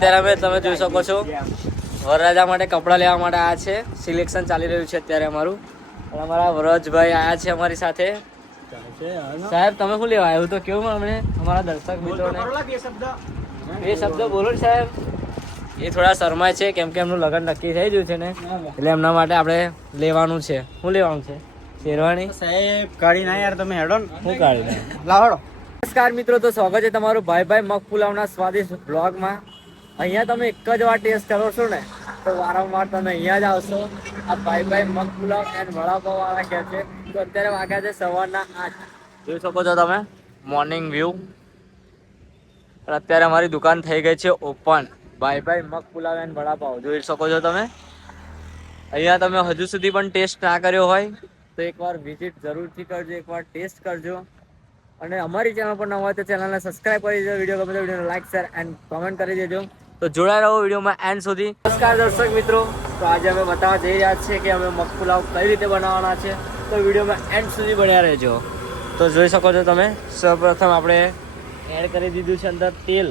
અત્યારે તમે જોઈ શકો છો વરરાજા માટે કપડાં લેવા માટે આ છે. સિલેક્શન ચાલી રહ્યું છે અત્યારે અમારું. અને અમારા વરજભાઈ આયા છે અમારી સાથે. સાહેબ તમે શું લેવા આવ્યું તો કેવું અમને અમારા દર્શક મિત્રોને બે શબ્દ બોલો ને સાહેબ. એ થોડા શરમાય છે કેમ કે એમનું લગ્ન નક્કી થઈ ગયું છે ને, એટલે એમના માટે આપણે લેવાનું છે. શું લેવાનું છે? શેરવાની. સાહેબ કાઢી ના યાર તમે હેડો ને. શું કાઢી લાવડો. નમસ્કાર મિત્રો, તો સ્વાગત છે તમારું ભાઈ મગ પુલાવના સ્વાદિષ્ટ બ્લોગમાં. અહીંયા તમે એક જ વાર ટેસ્ટ કરો છો ને તો વારંવાર તમે અહીંયા જ આવશો. આ ભાઈ મગ પુલાવ એન્ડ વડાપાવ વાળા કહે છે. તો અત્યારે વાગ્યા છે સવારના 8. જોઈ શકો છો તમે મોર્નિંગ વ્યૂ. અત્યારે અમારી દુકાન થઈ ગઈ છે ઓપન. ભાઈ મગ પુલાવ એન્ડ વડાપાવ જોઈ શકો છો તમે. અહીંયા તમે હજુ સુધી પણ ટેસ્ટ ના કર્યો હોય તો એકવાર વિઝિટ જરૂરથી કરજો, એકવાર ટેસ્ટ કરજો. અને અમારી ચેનલ પર ન હોય તો ચેનલને સબસ્ક્રાઇબ કરી દેજો. વિડીયો ગમે તો વિડીયોને લાઈક શેર એન્ડ કમેન્ટ કરી દેજો. તો જોડાઈ રહો વિડીયોમાં એન્ડ સુધી. નમસ્કાર દર્શક મિત્રો, તો આજે અમે બતાવવા જઈ રહ્યા છીએ કે અમે મગ પુલાવ કઈ રીતે બનાવવાના છે. તો વિડીયોમાં એન્ડ સુધી બન્યા રહેજો. તો જોઈ શકો છો તમે સૌપ્રથમ આપણે એડ કરી દીધું છે અંદર તેલ.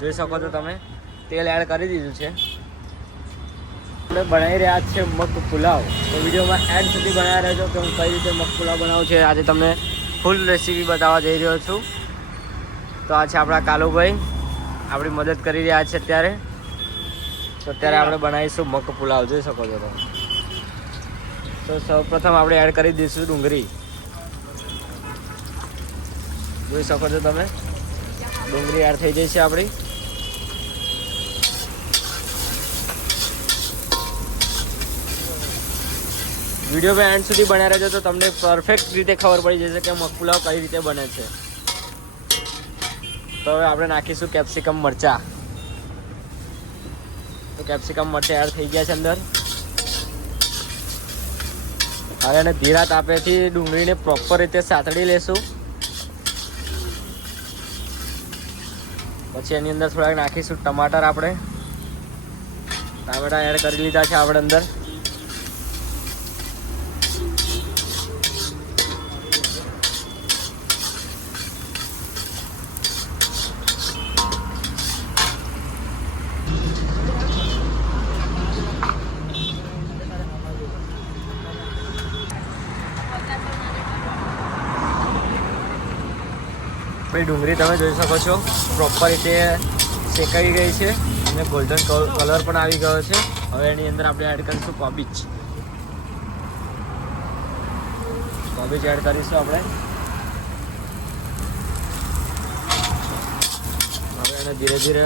જોઈ શકો છો તમે તેલ એડ કરી દીધું છે. આપણે બનાવી રહ્યા છે મગ પુલાવ. તો વિડીયોમાં એન્ડ સુધી બનાવ્યા રહેજો કે હું કઈ રીતે મગ પુલાવ બનાવું છે. આજે તમને ફૂલ રેસીપી બતાવવા જઈ રહ્યો છું. તો આ છે આપણા કાલુભાઈ, આપણી મદદ કરી રહ્યા છે અત્યારે. તો અત્યારે આપણે બનાવીશું મગ પુલાવ. જોઈ શકો છો તમે. તો સૌપ્રથમ આપણે એડ કરી દઈશું ડુંગળી. જોઈ શકો છો તમે ડુંગળી એડ થઈ જઈ છે આપણી. વિડીયો એન્ડ સુધી બન્યા રહેજો તો તમને પરફેક્ટ રીતે ખબર પડી જશે કે મગ પુલાવ કઈ રીતે બને છે. તો હવે આપણે નાખીશું કેપ્સિકમ મરચા. તો કેપ્સિકમ મરચા એડ થઈ ગયા છે અંદર. હવે એને ધીરા તાપેથી ડુંગળીને પ્રોપર રીતે સાતડી લેશું. પછી એની અંદર થોડાક નાખીશું ટમાટર. આપણે ટામેટા એડ કરી લીધા છે આપણે અંદર. ડુંગળી તમે જોઈ શકો છો પ્રોપર રીતે શેકાઈ ગઈ છે અને ગોલ્ડન કલર પણ આવી ગયો છે. હવે એની અંદર આપણે એડ કરીશું કોબીજ એડ કરીશું આપણે. હવે એને ધીરે ધીરે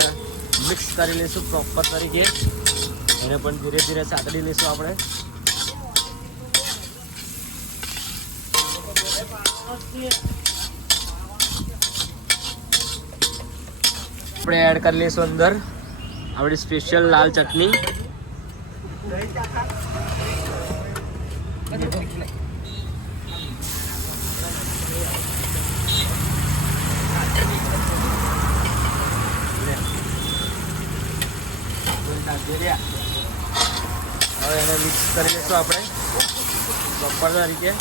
મિક્સ કરી લઈશું પ્રોપર તરીકે. એને પણ ધીરે ધીરે સાતડી લઈશું આપણે. આપણે એડ કરી લઈશું અંદર આપણી સ્પેશિયલ લાલ ચટણી. હવે એને મિક્સ કરી લઈશું આપણે પ્રોપર તરીકે.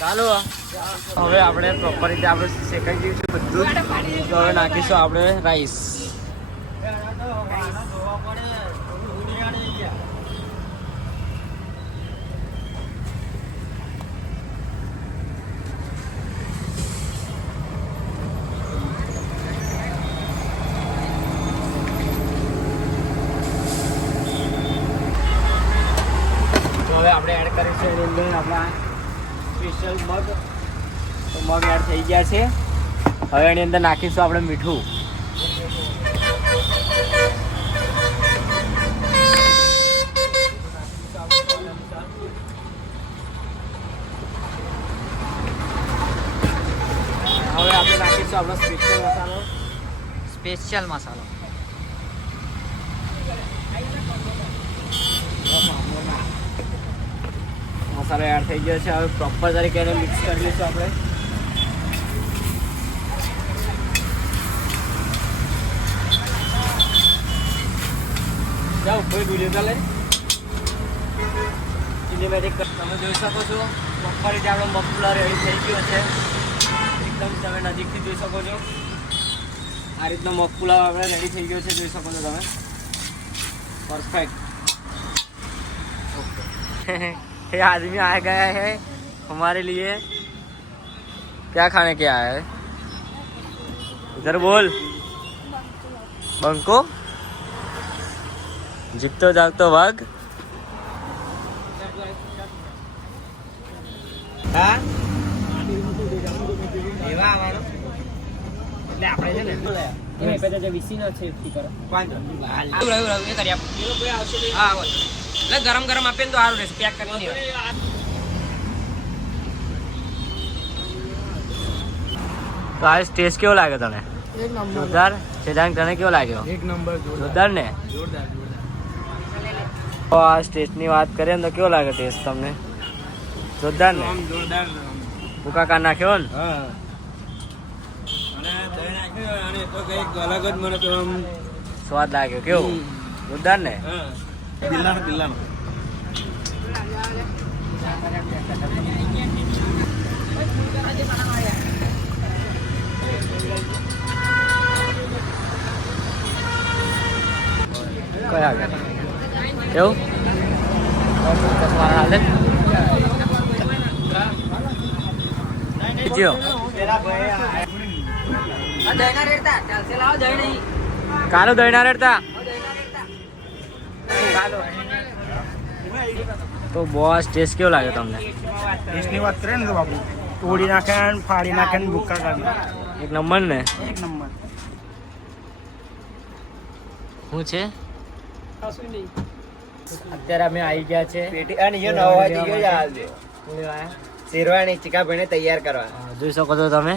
ચાલો હવે આપણે પ્રોપર રીતે આપણે શેકાઈ ગયું છે બધું. તો હવે નાખીશું આપણે રાઈસ. તો હવે આપણે એડ કરીશું એની અંદર આપણા સ્પેશિયલ મગ. તો મગ એડ થઈ ગયા છે. હવે એની અંદર નાખીશું આપણે મીઠું. હવે આપણે નાખીશું આપણો સ્પેશિયલ મસાલો. મસાલો એડ થઈ ગયો છે. હવે પ્રોપર તરીકે એને મિક્સ કરી લઈશું આપણે. જાઓ કોઈ વિડીયો ચાલે સિનેમેટિક તમે જોઈ શકો છો પ્રોપર રીતે આપણો મગ પુલાવ રેડી થઈ ગયો છે. એકદમ તમે નજીકથી જોઈ શકો છો. આ રીતનો મગ પુલાવ આપણે રેડી થઈ ગયો છે, જોઈ શકો છો તમે. परफेक्ट. ये आदमी आ गया है हमारे लिए. क्या खाने के आया है? इधर बोल. બંકો જીતતો જાગતો વાઘ. હા એવા આવવાનો એટલે આપણે છે ને એ પેલા જે વીસી નો છે ઈ કરો પાંચ એ કરી આપ હા એટલે ગરમ ગરમ આપે ને તો સારું રહેશે પેક કરી નહીં તો આ ટેસ્ટ કેવો લાગે તને? એક નંબર જોરદાર. સેજાંગ તને કેવો લાગ્યો? એક નંબર જોરદાર ને. જોરદાર તો આ ટેસ્ટની વાત કરીએ ને તો કેવો લાગે ટેસ્ટ તમને? જોરદાર ને. જોરદાર ભૂકા કા નાખ્યો ને. હા અને દહીં નાખ્યું અને તો કઈક અલગ જ મને તો આમ સ્વાદ લાગ્યો કેવો? જોરદાર ને. હા દિલ્લાનો કયા આગળ કેવું? ચશ્મા હાલે કાલો દહીના રેડતા તો બોસ ટેસ્ટ કેવો લાગે તમને? ટેસ્ટની વાત કરીએ ને તો બાપુ તોડી નાખે ને ફાડી નાખે ને ભૂક્કા કરી નાખે. એક નંબર ને. એક નંબર શું છે? અત્યારે અમે આવી ગયા છે પેટી અને યો નવો વાગી ગયો યાર શું લેવાયા? શેરવાણી ચીકાભાઈને તૈયાર કરવા જોઈ શકો છો તમે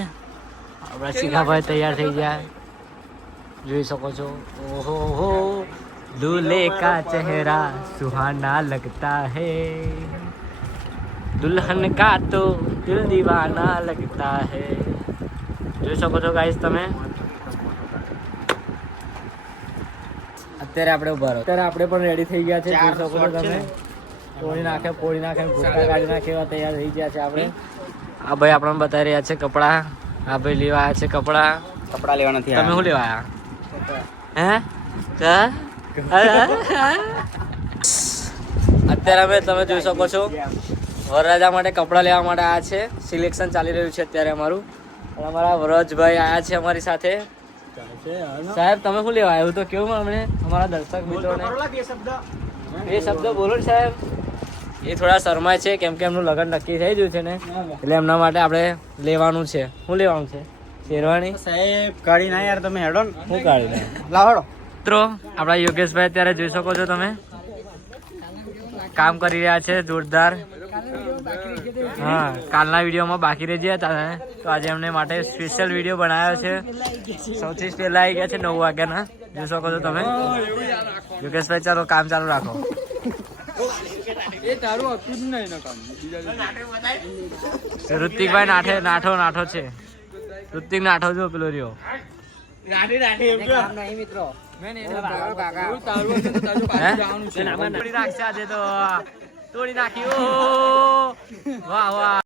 આપણા શિખાભાઈ તૈયાર થઈ ગયા. જોઈ શકો છો. ઓહો હો दूल्हे का चेहरा सुहाना लगता है, दुल्हन का तो दिल दीवाना लगता है. જોઈ શકો છો ગાઈસ તમે. અત્યારે આપણે ઉભા રહો. અત્યારે આપણે પણ રેડી થઈ ગયા છે. જોઈ શકો છો તમે. પોળી નાખે ભૂકા કાઢી નાખે એવા તૈયાર થઈ ગયા છે આપણે. આ ભાઈ આપણને બતાવી રહ્યા છે કપડાં. આ ભાઈ લેવા આવ્યા છે કપડાં. કપડા લેવા નથી તમે શું લેવા આવ્યા? હે અત્યારે અમે તમે જોઈ શકો છો વરરાજા માટે કપડાં લેવા માટે આવ્યા છે. સિલેક્શન ચાલી રહ્યું છે અત્યારે અમારું. અને અમારા વરજભાઈ આવ્યા છે અમારી સાથે. સાહેબ તમે શું લેવા આવ્યું તો કેવું અમને અમારા દર્શક મિત્રોને એ શબ્દ બોલો ને સાહેબ. એ થોડા શરમાય છે કેમ કે એમનું લગ્ન નક્કી થઈ ગયું છે ને એટલે એમના માટે આપણે લેવાનું છે. શું લેવાનું છે? શેરવાણી. સાહેબ કાઢી ના યાર તમે હેડો ને. શું કાઢી લાવડો મિત્રો આપણા યોગેશભાઈ અત્યારે જોઈ શકો છો તમે કામ કરી રહ્યા છે જોરદાર. હા કાલના વિડીયોમાં બાકી રહી ગયા હતા તો આજે એમને માટે સ્પેશિયલ વિડીયો બનાવ્યો છે. સૌથી પહેલા આવી ગયા છે 9 વાગ્યાના. જોઈ શકો છો તમે. યોગેશભાઈ ચાલો કામ ચાલુ રાખો. ઋતિકભાઈ નાઠો છે. ઋતિક નાઠો જો પેલો રહ્યો. તોડી નાખ્યું. વાહ વાહ.